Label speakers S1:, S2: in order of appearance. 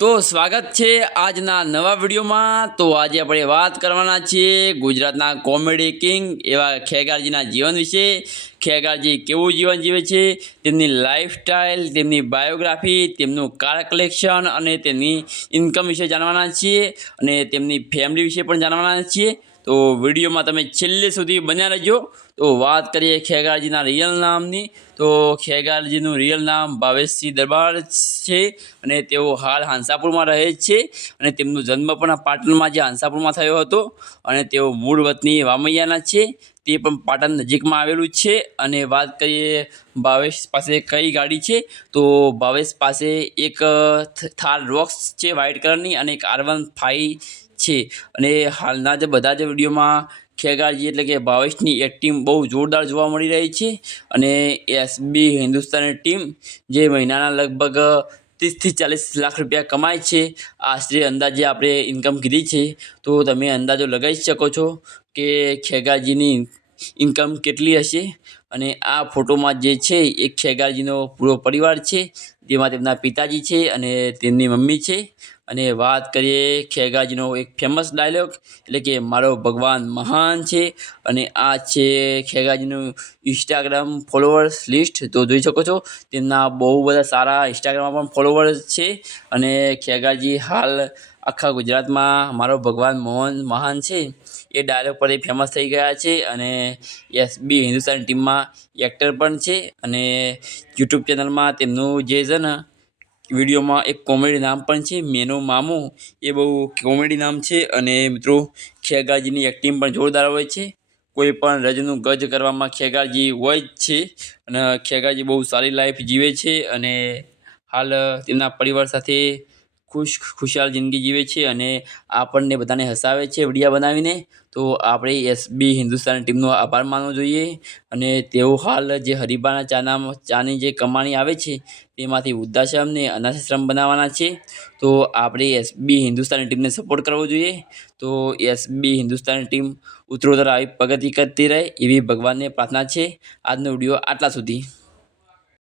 S1: તો સ્વાગત છે આજના નવા વિડીયોમાં. તો આજે આપણે વાત કરવાના છીએ ગુજરાતના કોમેડી કિંગ એવા ખેગારજીના જીવન વિશે. ખેગારજી કેવું જીવન જીવે છે, તેમની લાઈફસ્ટાઈલ તેમની બાયોગ્રાફી તેમનું કાર કલેક્શન અને તેમની ઇન્કમ વિશે જાણવાના છીએ અને તેમની ફેમિલી વિશે પણ જાણવાના છીએ. તો વિડીયોમાં તમે છેલ્લે સુધી બન્યા રહેજો. તો વાત કરીએ ખેગારજીના રિયલ નામની. તો ખેગારજીનું રિયલ નામ ભાવેશસિંહ દરબાર છે અને તેઓ હાલ હાંસાપુરમાં રહે છે અને તેમનો જન્મ પણ પાટણમાં જે હાંસાપુરમાં થયો હતો અને તેઓ મૂળ વતની વામૈયાના છે. તે પણ પાટણ નજીકમાં આવેલું છે અને વાત કરીએ ભાવેશ પાસે કઈ ગાડી છે? તો ભાવેશ પાસે એક થાર રોક્સ છે વ્હાઇટ કલરની અને એક આર વન ફાઈવ છે. અને હાલના જે બધા જ વિડીયોમાં ખેગારજી એટલે કે ભાવેશની એક ટીમ બહુ જોરદાર જોવા મળી રહી છે અને એસબી હિન્દુસ્તાની ટીમ જે મહિનાના લગભગ ત્રીસથી ચાલીસ લાખ રૂપિયા કમાય છે. આશરે અંદાજે આપણે ઇન્કમ કીધી છે. તો તમે અંદાજો લગાવી શકો છો કે ખેગારજીની ઇન્કમ કેટલી હશે? અને આ ફોટોમાં જે છે એ ખેગારજીનો પૂરો પરિવાર છે, જેમાં તેમના પિતાજી છે અને તેમની મમ્મી છે. અને વાત કરીએ ખેગાજીનો એક ફેમસ ડાયલોગ એટલે કે મારો ભગવાન મહાન છે. અને આ છે ખેગાજીનું ઇન્સ્ટાગ્રામ ફોલોવર્સ લિસ્ટ તો જોઈ શકો છો, તેમના બહુ બધા સારા ઇન્સ્ટાગ્રામમાં પણ ફોલોવર્સ છે. અને ખેગાજી હાલ આખા ગુજરાતમાં મારો ભગવાન મોહન, મહાન છે, એ ડાયલોગ પર એ ફેમસ થઈ ગયા છે અને એસબી હિન્દુસ્તાની ટીમમાં એક્ટર પણ છે અને યુટ્યુબ ચેનલમાં તેમનું જે છે ને વિડીયોમાં એક કોમેડી નામ પણ છે, મેનો મામુ, એ બહુ કોમેડી નામ છે અને મિત્રો ખેગાજીની એક્ટિંગ પણ જોરદાર હોય છે. કોઈ પણ રજનું ગજ કરવામાં ખેગાજી હોય જ છે અને ખેગાજી બહુ સારી લાઈફ જીવે છે અને હાલ તેમના પરિવાર સાથે ખુશ ખુશાલ જિંદગી જીવે છે અને આપણને બધાને હસાવે છે વિડીયા બનાવીને. તો આપણે એસબી હિન્દુસ્તાન ટીમનો આભાર માનવો જોઈએ અને તેઓ હાલ જે હરિભાના ચાના ચાની જે કમાણી આવે છે તેમાંથી વૃદ્ધાશ્રમને અનાથાશ્રમ બનાવવાના છે. તો આપણે એસબી હિન્દુસ્તાની ટીમને સપોર્ટ કરવો જોઈએ. તો એસબી હિન્દુસ્તાની ટીમ ઉત્તરોત્તર આવી પ્રગતિ કરતી રહે એવી ભગવાનને પ્રાર્થના છે. આજનો વીડિયો આટલા સુધી.